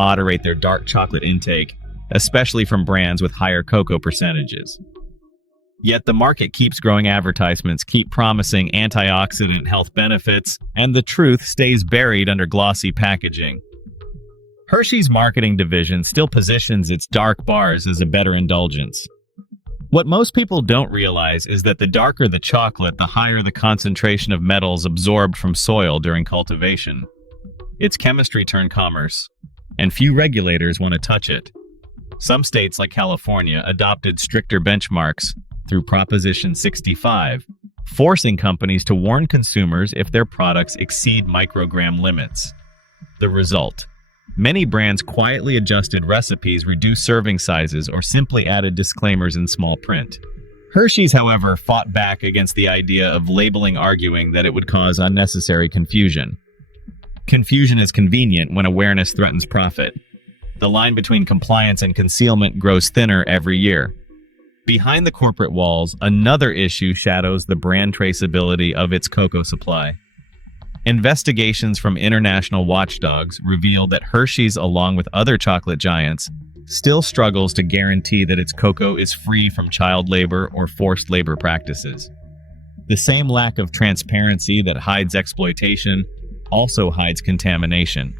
moderate their dark chocolate intake, especially from brands with higher cocoa percentages. Yet the market keeps growing advertisements, keep promising antioxidant health benefits, and the truth stays buried under glossy packaging. Hershey's marketing division still positions its dark bars as a better indulgence. What most people don't realize is that the darker the chocolate, the higher the concentration of metals absorbed from soil during cultivation. It's chemistry turned commerce, and few regulators want to touch it. Some states like California adopted stricter benchmarks through Proposition 65, forcing companies to warn consumers if their products exceed microgram limits. The result: many brands quietly adjusted recipes, reduced serving sizes, or simply added disclaimers in small print. Hershey's, however, fought back against the idea of labeling, arguing that it would cause unnecessary confusion. Confusion is convenient when awareness threatens profit. The line between compliance and concealment grows thinner every year. Behind the corporate walls, another issue shadows the brand traceability of its cocoa supply. Investigations from international watchdogs reveal that Hershey's, along with other chocolate giants, still struggles to guarantee that its cocoa is free from child labor or forced labor practices. The same lack of transparency that hides exploitation also hides contamination.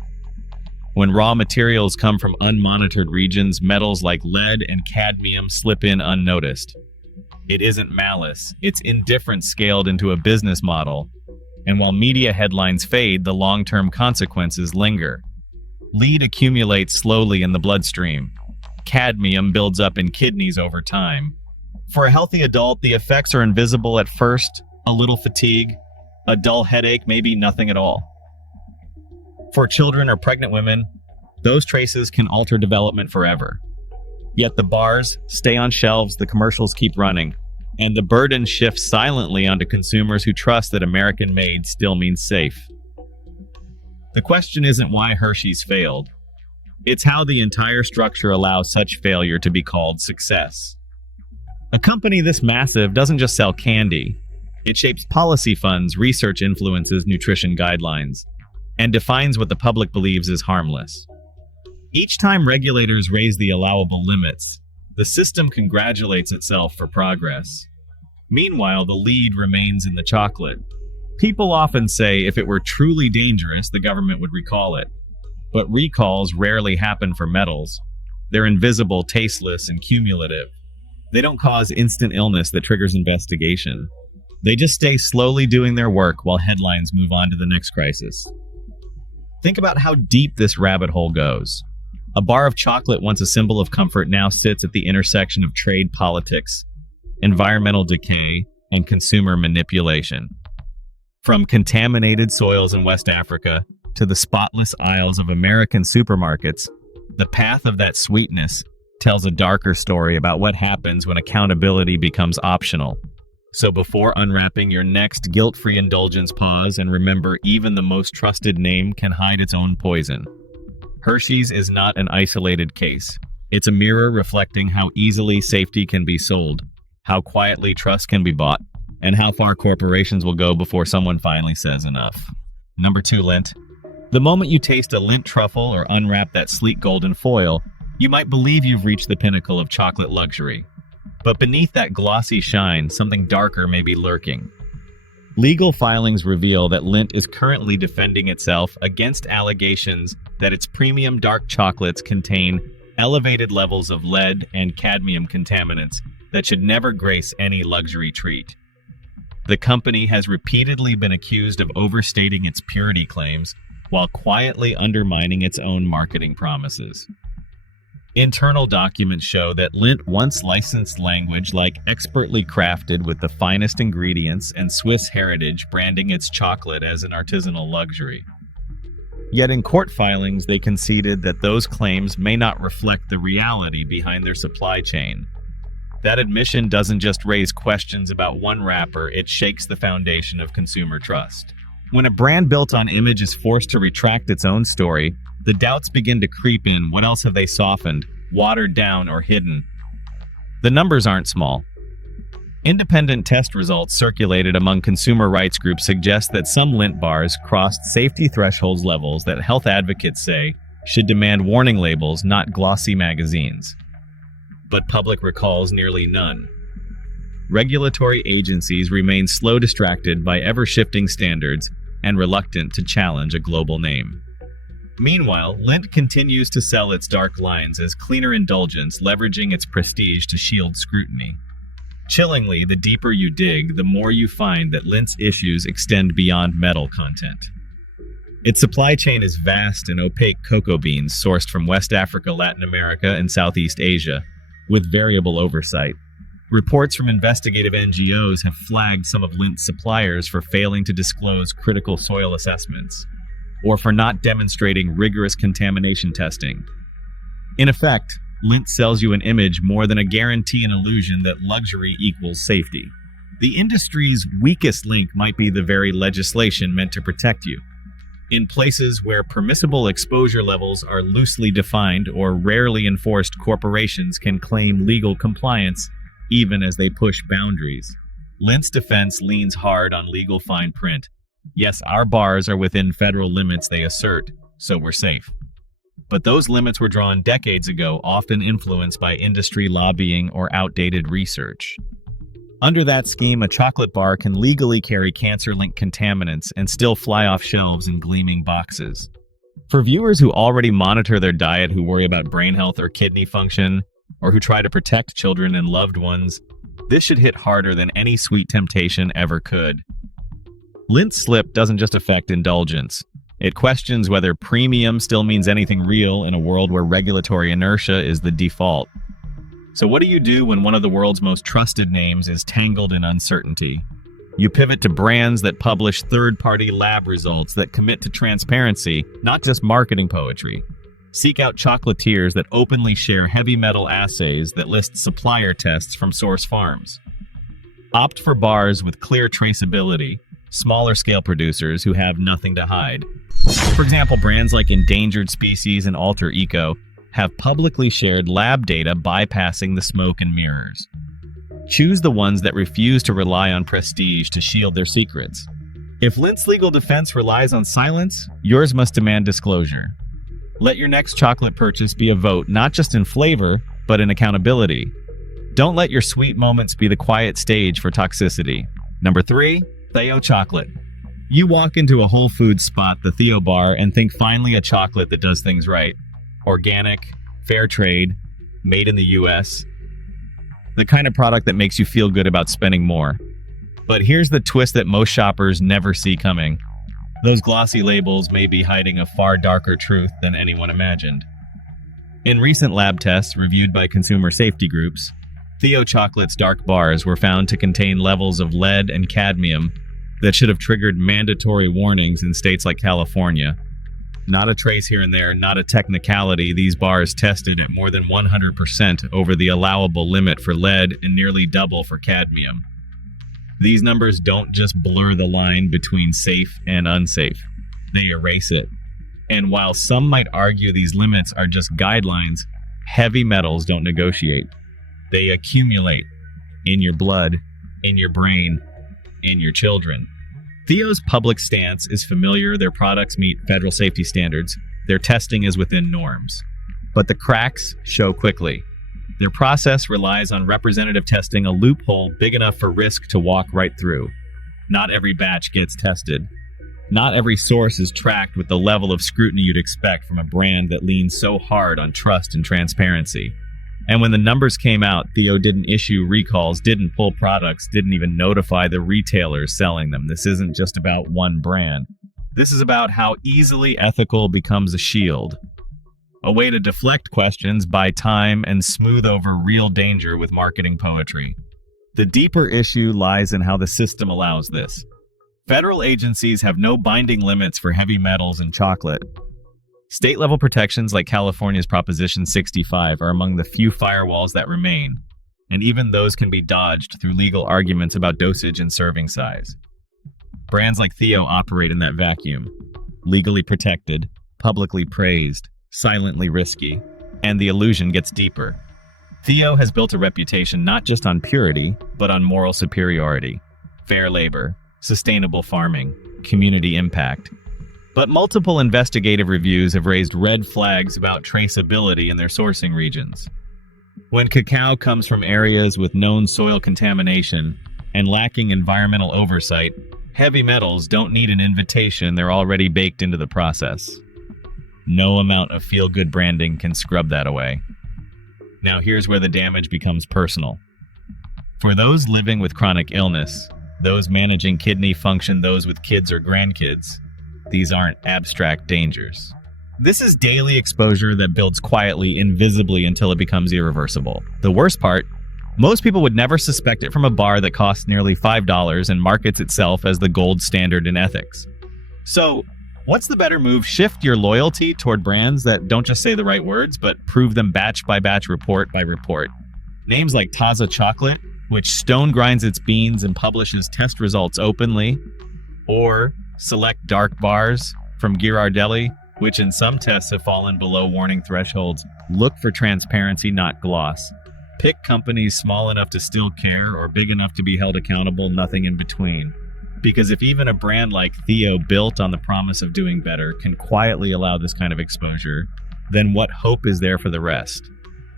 When raw materials come from unmonitored regions, metals like lead and cadmium slip in unnoticed. It isn't malice, it's indifference scaled into a business model. And while media headlines fade, the long-term consequences linger. Lead accumulates slowly in the bloodstream. Cadmium builds up in kidneys over time. For a healthy adult, the effects are invisible at first: a little fatigue, a dull headache, maybe nothing at all. For children or pregnant women, those traces can alter development forever. Yet the bars stay on shelves, the commercials keep running, and the burden shifts silently onto consumers who trust that American-made still means safe. The question isn't why Hershey's failed. It's how the entire structure allows such failure to be called success. A company this massive doesn't just sell candy. It shapes policy funds, research influences nutrition guidelines, and defines what the public believes is harmless. Each time regulators raise the allowable limits, the system congratulates itself for progress. Meanwhile, the lead remains in the chocolate. People often say if it were truly dangerous, the government would recall it. But recalls rarely happen for metals. They're invisible, tasteless, and cumulative. They don't cause instant illness that triggers investigation. They just stay slowly doing their work while headlines move on to the next crisis. Think about how deep this rabbit hole goes. A bar of chocolate, once a symbol of comfort, now sits at the intersection of trade politics, environmental decay, and consumer manipulation. From contaminated soils in West Africa to the spotless aisles of American supermarkets, the path of that sweetness tells a darker story about what happens when accountability becomes optional. So before unwrapping your next guilt-free indulgence, pause and remember, even the most trusted name can hide its own poison. Hershey's is not an isolated case. It's a mirror reflecting how easily safety can be sold, how quietly trust can be bought, and how far corporations will go before someone finally says enough. Number 2, Lindt. The moment you taste a Lindt truffle or unwrap that sleek golden foil, you might believe you've reached the pinnacle of chocolate luxury. But beneath that glossy shine, something darker may be lurking. Legal filings reveal that Lindt is currently defending itself against allegations that its premium dark chocolates contain elevated levels of lead and cadmium contaminants that should never grace any luxury treat. The company has repeatedly been accused of overstating its purity claims while quietly undermining its own marketing promises. Internal documents show that Lindt once licensed language like expertly crafted with the finest ingredients and Swiss heritage, branding its chocolate as an artisanal luxury. Yet in court filings, they conceded that those claims may not reflect the reality behind their supply chain. That admission doesn't just raise questions about one wrapper, it shakes the foundation of consumer trust. When a brand built on image is forced to retract its own story, the doubts begin to creep in. What else have they softened, watered down, or hidden? The numbers aren't small. Independent test results circulated among consumer rights groups suggest that some Lindt bars crossed safety thresholds levels that health advocates say should demand warning labels, not glossy magazines. But public recalls nearly none. Regulatory agencies remain slow distracted by ever-shifting standards and reluctant to challenge a global name. Meanwhile, Lindt continues to sell its dark lines as cleaner indulgence, leveraging its prestige to shield scrutiny. Chillingly, the deeper you dig, the more you find that Lindt's issues extend beyond metal content. Its supply chain is vast and opaque cocoa beans sourced from West Africa, Latin America, and Southeast Asia, with variable oversight. Reports from investigative NGOs have flagged some of Lindt's suppliers for failing to disclose critical soil assessments, or for not demonstrating rigorous contamination testing. In effect, Lindt sells you an image more than a guarantee and illusion that luxury equals safety. The industry's weakest link might be the very legislation meant to protect you. In places where permissible exposure levels are loosely defined or rarely enforced, corporations can claim legal compliance even as they push boundaries. Lindt's defense leans hard on legal fine print. Yes, our bars are within federal limits, they assert, so we're safe. But those limits were drawn decades ago, often influenced by industry lobbying or outdated research. Under that scheme, a chocolate bar can legally carry cancer-linked contaminants and still fly off shelves in gleaming boxes. For viewers who already monitor their diet, who worry about brain health or kidney function, or who try to protect children and loved ones, this should hit harder than any sweet temptation ever could. Lindt's slip doesn't just affect indulgence. It questions whether premium still means anything real in a world where regulatory inertia is the default. So what do you do when one of the world's most trusted names is tangled in uncertainty? You pivot to brands that publish third-party lab results that commit to transparency, not just marketing poetry. Seek out chocolatiers that openly share heavy metal assays that list supplier tests from source farms. Opt for bars with clear traceability, smaller scale producers who have nothing to hide. For example, brands like Endangered Species and Alter Eco have publicly shared lab data bypassing the smoke and mirrors. Choose the ones that refuse to rely on prestige to shield their secrets. If Lindt's legal defense relies on silence, yours must demand disclosure. Let your next chocolate purchase be a vote not just in flavor, but in accountability. Don't let your sweet moments be the quiet stage for toxicity. Number 3, Theo Chocolate. You walk into a Whole Foods spot, the Theo Bar, and think finally a chocolate that does things right. Organic, fair trade, made in the US. The kind of product that makes you feel good about spending more. But here's the twist that most shoppers never see coming. Those glossy labels may be hiding a far darker truth than anyone imagined. In recent lab tests reviewed by consumer safety groups, Theo Chocolate's dark bars were found to contain levels of lead and cadmium that should have triggered mandatory warnings in states like California. Not a trace here and there, not a technicality. These bars tested at more than 100% over the allowable limit for lead and nearly double for cadmium. These numbers don't just blur the line between safe and unsafe. They erase it. And while some might argue these limits are just guidelines, heavy metals don't negotiate. They accumulate in your blood, in your brain, in your children. Theo's public stance is familiar. Their products meet federal safety standards. Their testing is within norms. But the cracks show quickly. Their process relies on representative testing, a loophole big enough for risk to walk right through. Not every batch gets tested. Not every source is tracked with the level of scrutiny you'd expect from a brand that leans so hard on trust and transparency. And when the numbers came out, Theo didn't issue recalls, didn't pull products, didn't even notify the retailers selling them. This isn't just about one brand. This is about how easily ethical becomes a shield. A way to deflect questions, buy time, and smooth over real danger with marketing poetry. The deeper issue lies in how the system allows this. Federal agencies have no binding limits for heavy metals and chocolate. State-level protections like California's Proposition 65 are among the few firewalls that remain, and even those can be dodged through legal arguments about dosage and serving size. Brands like Theo operate in that vacuum, legally protected, publicly praised, silently risky, and the illusion gets deeper. Theo has built a reputation not just on purity, but on moral superiority, fair labor, sustainable farming, community impact. But multiple investigative reviews have raised red flags about traceability in their sourcing regions. When cacao comes from areas with known soil contamination and lacking environmental oversight, heavy metals don't need an invitation, they're already baked into the process. No amount of feel-good branding can scrub that away. Now here's where the damage becomes personal. For those living with chronic illness, those managing kidney function, those with kids or grandkids, these aren't abstract dangers. This is daily exposure that builds quietly, invisibly until it becomes irreversible. The worst part, most people would never suspect it from a bar that costs nearly $5 and markets itself as the gold standard in ethics. So, what's the better move? Shift your loyalty toward brands that don't just say the right words, but prove them batch by batch, report by report. Names like Taza Chocolate, which stone grinds its beans and publishes test results openly, or select dark bars from Ghirardelli, which in some tests have fallen below warning thresholds. Look for transparency, not gloss. Pick companies small enough to still care or big enough to be held accountable, nothing in between. Because if even a brand like Theo, built on the promise of doing better, can quietly allow this kind of exposure, then what hope is there for the rest?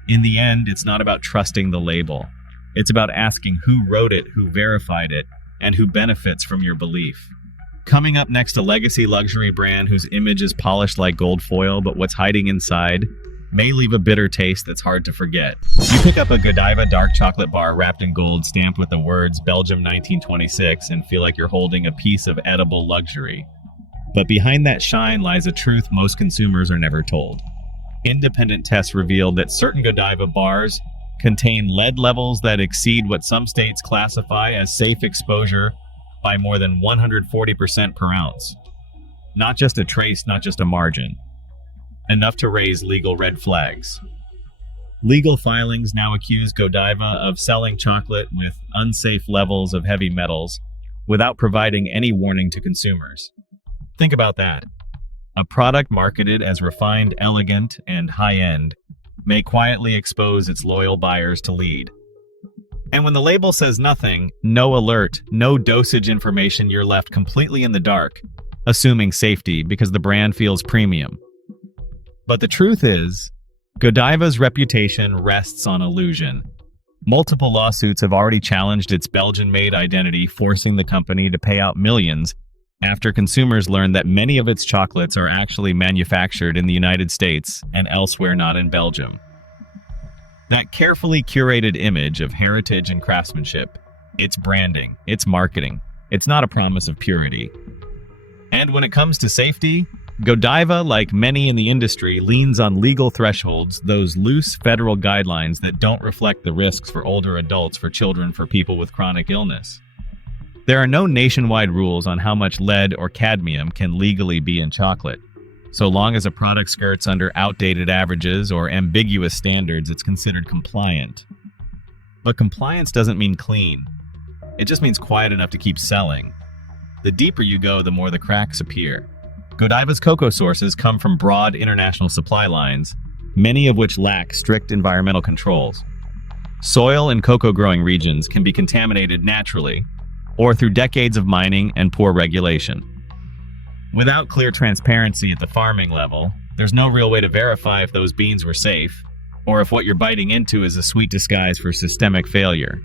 In the end, it's not about trusting the label. It's about asking who wrote it, who verified it, and who benefits from your belief. Coming up next, a legacy luxury brand whose image is polished like gold foil, but what's hiding inside may leave a bitter taste that's hard to forget. You pick up a Godiva dark chocolate bar wrapped in gold, stamped with the words Belgium 1926, and feel like you're holding a piece of edible luxury. But behind that shine lies a truth most consumers are never told. Independent tests revealed that certain Godiva bars contain lead levels that exceed what some states classify as safe exposure by more than 140% per ounce. Not just a trace, not just a margin. Enough to raise legal red flags. Legal filings now accuse Godiva of selling chocolate with unsafe levels of heavy metals without providing any warning to consumers. Think about that. A product marketed as refined, elegant, and high-end may quietly expose its loyal buyers to lead. And when the label says nothing, no alert, no dosage information, you're left completely in the dark, assuming safety because the brand feels premium. But the truth is, Godiva's reputation rests on illusion. Multiple lawsuits have already challenged its Belgian-made identity, forcing the company to pay out millions after consumers learned that many of its chocolates are actually manufactured in the United States and elsewhere, not in Belgium. That carefully curated image of heritage and craftsmanship, its branding, its marketing, it's not a promise of purity. And when it comes to safety, Godiva, like many in the industry, leans on legal thresholds, those loose federal guidelines that don't reflect the risks for older adults, for children, for people with chronic illness. There are no nationwide rules on how much lead or cadmium can legally be in chocolate. So long as a product skirts under outdated averages or ambiguous standards, it's considered compliant. But compliance doesn't mean clean. It just means quiet enough to keep selling. The deeper you go, the more the cracks appear. Godiva's cocoa sources come from broad international supply lines, many of which lack strict environmental controls. Soil in cocoa-growing regions can be contaminated naturally, or through decades of mining and poor regulation. Without clear transparency at the farming level, there's no real way to verify if those beans were safe, or if what you're biting into is a sweet disguise for systemic failure.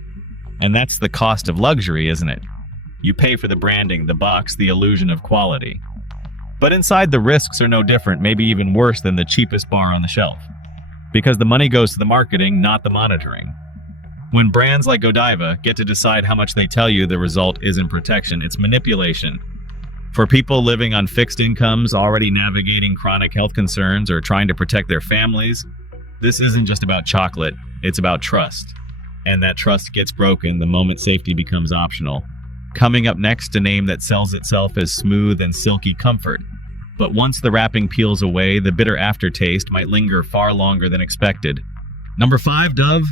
And that's the cost of luxury, isn't it? You pay for the branding, the box, the illusion of quality. But inside, the risks are no different, maybe even worse than the cheapest bar on the shelf. Because the money goes to the marketing, not the monitoring. When brands like Godiva get to decide how much they tell you, the result isn't protection, it's manipulation. For people living on fixed incomes, already navigating chronic health concerns, or trying to protect their families, this isn't just about chocolate, it's about trust. And that trust gets broken the moment safety becomes optional. Coming up next, a name that sells itself as smooth and silky comfort. But once the wrapping peels away, the bitter aftertaste might linger far longer than expected. Number 5, Dove.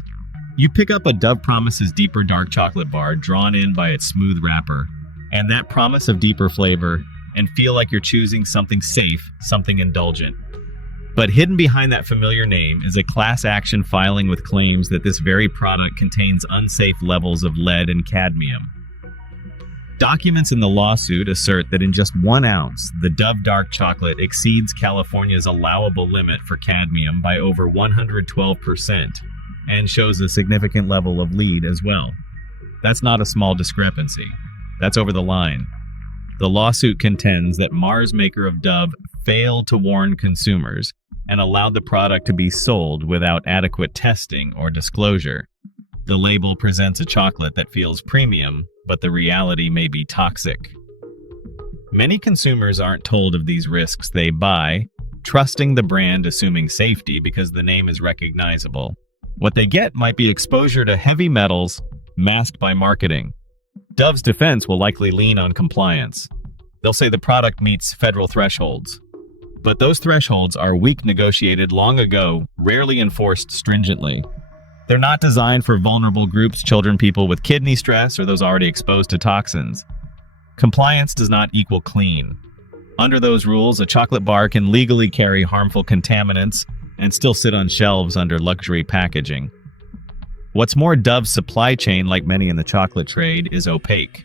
You pick up a Dove Promises Deeper Dark Chocolate bar drawn in by its smooth wrapper. And that promise of deeper flavor, and feel like you're choosing something safe, something indulgent. But hidden behind that familiar name is a class action filing with claims that this very product contains unsafe levels of lead and cadmium. Documents in the lawsuit assert that in just 1 ounce, the Dove dark chocolate exceeds California's allowable limit for cadmium by over 112% and shows a significant level of lead as well. That's not a small discrepancy. That's over the line. The lawsuit contends that Mars, maker of Dove, failed to warn consumers and allowed the product to be sold without adequate testing or disclosure. The label presents a chocolate that feels premium, but the reality may be toxic. Many consumers aren't told of these risks they buy, trusting the brand, assuming safety because the name is recognizable. What they get might be exposure to heavy metals masked by marketing. Dove's defense will likely lean on compliance. They'll say the product meets federal thresholds. But those thresholds are weak, negotiated long ago, rarely enforced stringently. They're not designed for vulnerable groups, children, people with kidney stress, or those already exposed to toxins. Compliance does not equal clean. Under those rules, a chocolate bar can legally carry harmful contaminants and still sit on shelves under luxury packaging. What's more, Dove's supply chain, like many in the chocolate trade, is opaque.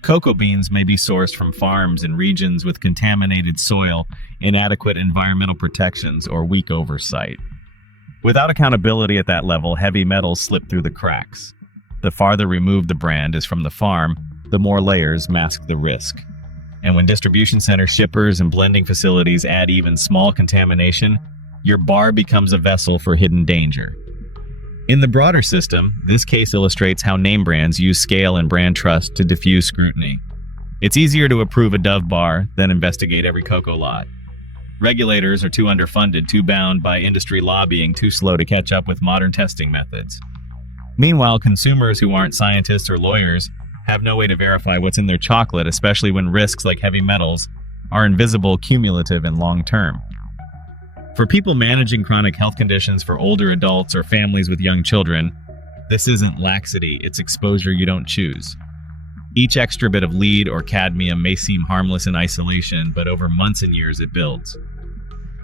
Cocoa beans may be sourced from farms in regions with contaminated soil, inadequate environmental protections, or weak oversight. Without accountability at that level, heavy metals slip through the cracks. The farther removed the brand is from the farm, the more layers mask the risk. And when distribution centers, shippers, and blending facilities add even small contamination, your bar becomes a vessel for hidden danger. In the broader system, this case illustrates how name brands use scale and brand trust to diffuse scrutiny. It's easier to approve a Dove bar than investigate every cocoa lot. Regulators are too underfunded, too bound by industry lobbying, too slow to catch up with modern testing methods. Meanwhile, consumers who aren't scientists or lawyers have no way to verify what's in their chocolate, especially when risks like heavy metals are invisible, cumulative, and long-term. For people managing chronic health conditions, for older adults, or families with young children, this isn't laxity, it's exposure you don't choose. Each extra bit of lead or cadmium may seem harmless in isolation, but over months and years it builds.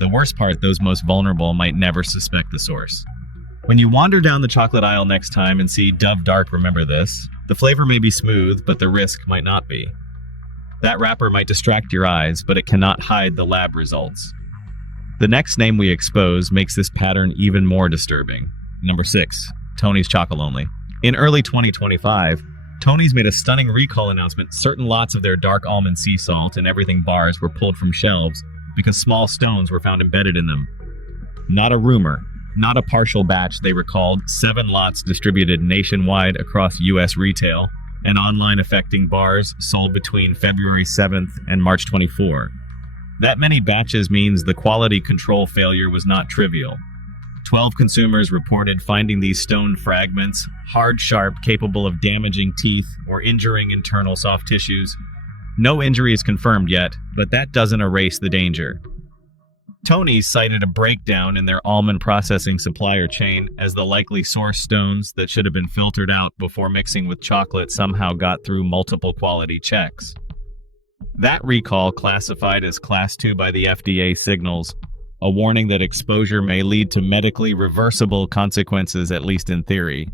The worst part, those most vulnerable might never suspect the source. When you wander down the chocolate aisle next time and see Dove Dark, remember this: the flavor may be smooth, but the risk might not be. That wrapper might distract your eyes, but it cannot hide the lab results. The next name we expose makes this pattern even more disturbing. Number 6, Tony's Chocolonely. In early 2025, Tony's made a stunning recall announcement. Certain lots of their dark almond sea salt and everything bars were pulled from shelves because small stones were found embedded in them. Not a rumor, not a partial batch, they recalled 7 lots distributed nationwide across U.S. retail and online, affecting bars sold between February 7th and March 24. That many batches means the quality control failure was not trivial. 12 consumers reported finding these stone fragments, hard, sharp, capable of damaging teeth or injuring internal soft tissues. No injury is confirmed yet, but that doesn't erase the danger. Tony's cited a breakdown in their almond processing supplier chain as the likely source. Stones that should have been filtered out before mixing with chocolate somehow got through multiple quality checks. That recall, classified as Class 2 by the FDA, signals a warning that exposure may lead to medically reversible consequences, at least in theory.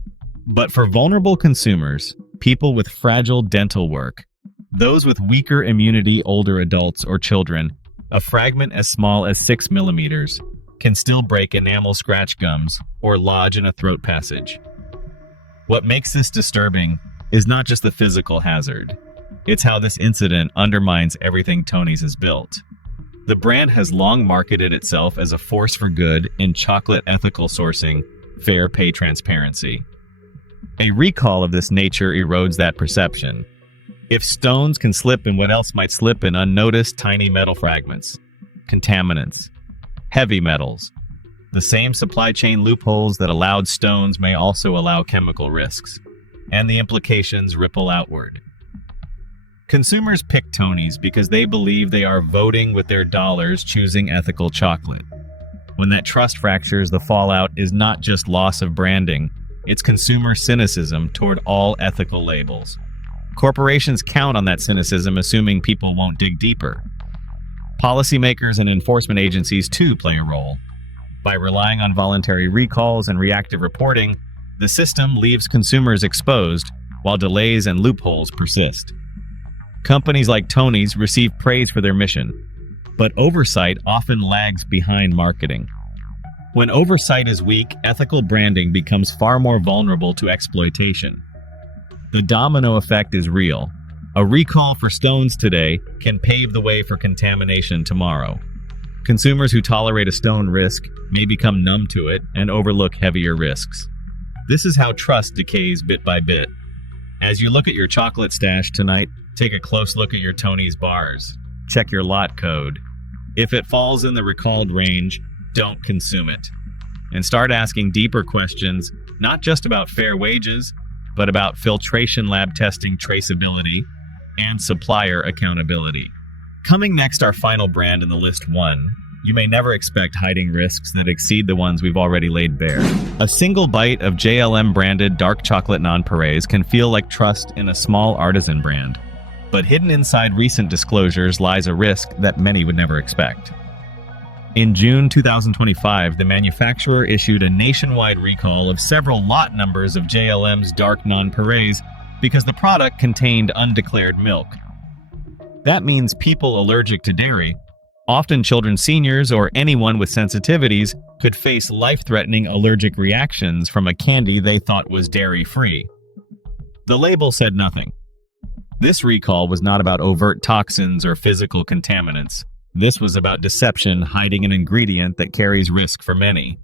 But for vulnerable consumers, people with fragile dental work, those with weaker immunity, older adults, or children, a fragment as small as 6 millimeters can still break enamel, scratch gums, or lodge in a throat passage. What makes this disturbing is not just the physical hazard. It's how this incident undermines everything Tony's has built. The brand has long marketed itself as a force for good in chocolate ethical sourcing, fair pay transparency. A recall of this nature erodes that perception. If stones can slip in, what else might slip in unnoticed? Tiny metal fragments, contaminants, heavy metals. The same supply chain loopholes that allowed stones may also allow chemical risks, and the implications ripple outward. Consumers pick Tony's because they believe they are voting with their dollars, choosing ethical chocolate. When that trust fractures, the fallout is not just loss of branding, it's consumer cynicism toward all ethical labels. Corporations count on that cynicism, assuming people won't dig deeper. Policymakers and enforcement agencies too play a role. By relying on voluntary recalls and reactive reporting, the system leaves consumers exposed while delays and loopholes persist. Companies like Tony's receive praise for their mission, but oversight often lags behind marketing. When oversight is weak, ethical branding becomes far more vulnerable to exploitation. The domino effect is real. A recall for stones today can pave the way for contamination tomorrow. Consumers who tolerate a stone risk may become numb to it and overlook heavier risks. This is how trust decays bit by bit. As you look at your chocolate stash tonight, take a close look at your Tony's bars. Check your lot code. If it falls in the recalled range, don't consume it. And start asking deeper questions, not just about fair wages, but about filtration lab testing traceability and supplier accountability. Coming next, our final brand in the list 1. You may never expect hiding risks that exceed the ones we've already laid bare. A single bite of JLM-branded dark chocolate nonpareils can feel like trust in a small artisan brand. But hidden inside recent disclosures lies a risk that many would never expect. In June 2025, the manufacturer issued a nationwide recall of several lot numbers of JLM's dark nonpareils because the product contained undeclared milk. That means people allergic to dairy, often children, seniors, or anyone with sensitivities, could face life-threatening allergic reactions from a candy they thought was dairy-free. The label said nothing. This recall was not about overt toxins or physical contaminants. This was about deception hiding an ingredient that carries risk for many.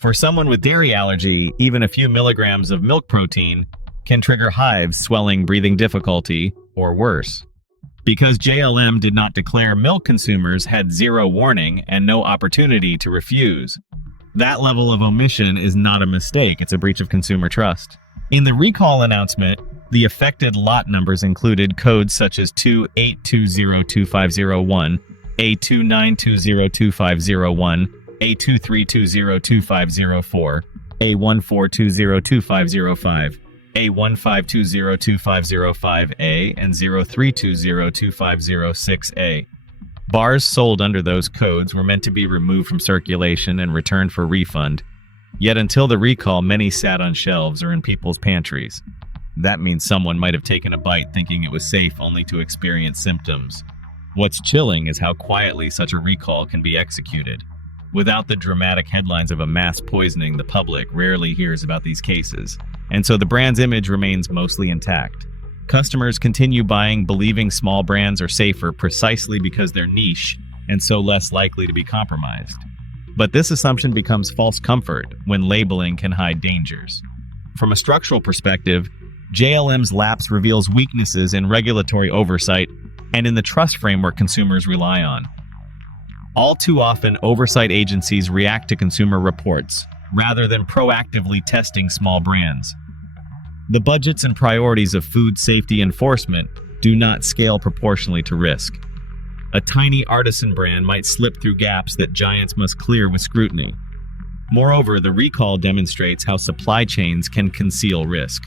For someone with dairy allergy, even a few milligrams of milk protein can trigger hives, swelling, breathing difficulty, or worse. Because JLM did not declare, milk consumers had zero warning and no opportunity to refuse. That level of omission is not a mistake, it's a breach of consumer trust. In the recall announcement, the affected lot numbers included codes such as 28202501, A29202501, A23202504, A14202505, A15202505A, and 03202506A. Bars sold under those codes were meant to be removed from circulation and returned for refund. Yet until the recall, many sat on shelves or in people's pantries. That means someone might have taken a bite thinking it was safe only to experience symptoms. What's chilling is how quietly such a recall can be executed. Without the dramatic headlines of a mass poisoning, the public rarely hears about these cases, and so the brand's image remains mostly intact. Customers continue buying, believing small brands are safer precisely because they're niche and so less likely to be compromised. But this assumption becomes false comfort when labeling can hide dangers. From a structural perspective, JLM's lapse reveals weaknesses in regulatory oversight and in the trust framework consumers rely on. All too often, oversight agencies react to consumer reports rather than proactively testing small brands. The budgets and priorities of food safety enforcement do not scale proportionally to risk. A tiny artisan brand might slip through gaps that giants must clear with scrutiny. Moreover, the recall demonstrates how supply chains can conceal risk.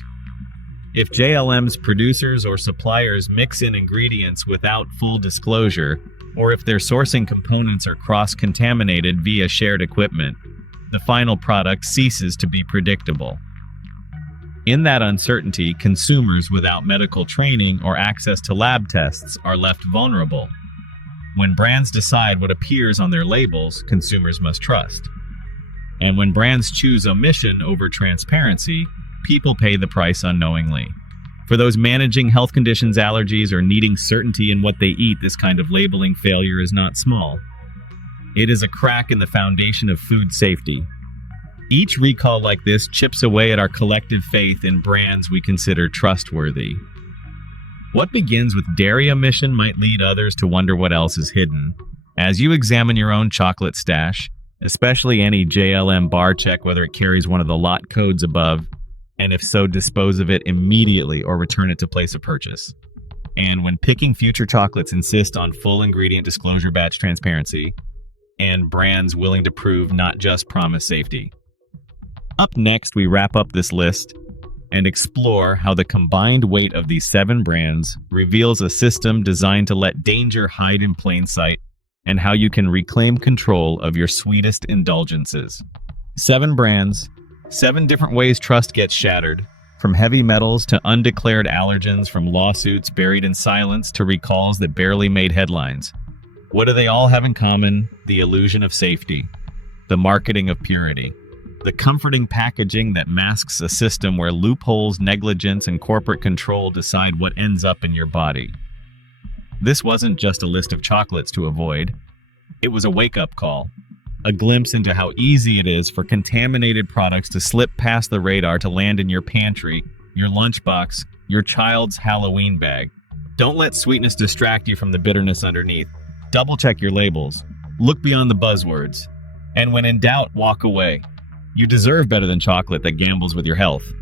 If JLM's producers or suppliers mix in ingredients without full disclosure, or if their sourcing components are cross-contaminated via shared equipment, the final product ceases to be predictable. In that uncertainty, consumers without medical training or access to lab tests are left vulnerable. When brands decide what appears on their labels, consumers must trust. And when brands choose omission over transparency, people pay the price unknowingly. For those managing health conditions, allergies, or needing certainty in what they eat, this kind of labeling failure is not small. It is a crack in the foundation of food safety. Each recall like this chips away at our collective faith in brands we consider trustworthy. What begins with dairy omission might lead others to wonder what else is hidden. As you examine your own chocolate stash, especially any JLM bar, check whether it carries one of the lot codes above, and if so, dispose of it immediately or return it to place of purchase. And when picking future chocolates, insist on full ingredient disclosure, batch transparency, and brands willing to prove, not just promise, safety. Up next, we wrap up this list and explore how the combined weight of these 7 brands reveals a system designed to let danger hide in plain sight, and how you can reclaim control of your sweetest indulgences. 7 brands, 7 different ways trust gets shattered, From heavy metals to undeclared allergens, from lawsuits buried in silence to recalls that barely made headlines. What do they all have in common? The illusion of safety, the marketing of purity, the comforting packaging that masks a system where loopholes, negligence, and corporate control decide what ends up in your body. This wasn't just a list of chocolates to avoid. It was a wake-up call, a glimpse into how easy it is for contaminated products to slip past the radar to land in your pantry, your lunchbox, your child's Halloween bag. Don't let sweetness distract you from the bitterness underneath. Double-check your labels. Look beyond the buzzwords. And when in doubt, walk away. You deserve better than chocolate that gambles with your health.